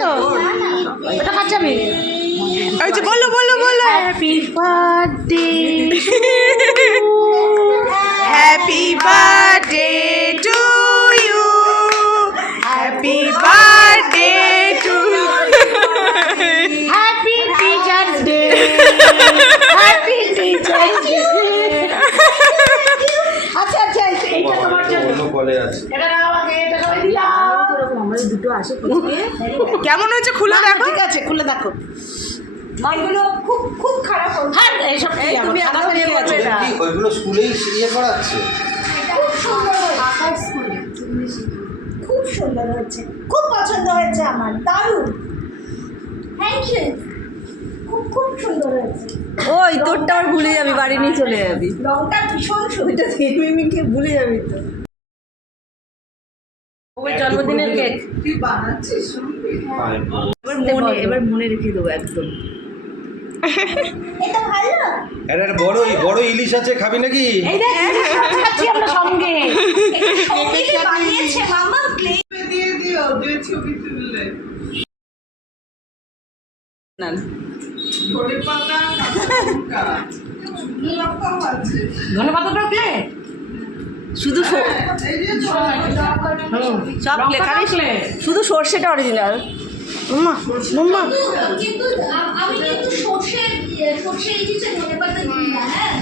তো ওটা খাচ্ছি এই যে বলো বলো বলো happy birthday happy birthday to you happy birthday to happy teachers day happy teachers day আচ্ছা আচ্ছা এইটা তোমার জন্য কলে আছে এটা নাও আগে এটা সবাই দিলাম আমরা দুটো আসে কেমন হয়েছে খুলে দেখো ঠিক আছে খুলে দেখো মাইগুলো খুব খুব খারাপ হচ্ছে হ্যাঁ এইসব কি তুমি আদা দিয়ে করবে না ওইগুলো স্কুলেই ইয়ে করাচ্ছে খুব সুন্দর আকাশ স্কুলে খুব সুন্দর হচ্ছে খুব পছন্দ হয়েছে আমার দারুণ থ্যাংক ইউ খুব খুব সুন্দর হয়েছে ওই তোরটা আর ভুলে যাবি বাড়ি নিয়ে চলে যাবি রংটা ভীষণ সুন্দর মিমিকে ভুলে যাবি তো ওর জন্মদিনের কেক তুই বানাচ্ছিস এবার মনে রেখে দেবো একদম এটা ভালো একটা বড় ইলিশ আছে খাবি নাকি এই দেখ খাচ্ছি আমরা সঙ্গে সঙ্গে বানিয়েছে মামা ক্লে দিয়ে দিও যে ছবি তুললে না ধনে পাতা লঙ্কাও আছে ধনে পাতাটা ক্লে শুধু এই যে সব লেখারি শুধু সর্ষেটা অরিজিনাল মাম্মা মাম্মা কিন্তু আমি কিন্তু সর্ষে ইলিশে ধনেপাতা দিই না হ্যাঁ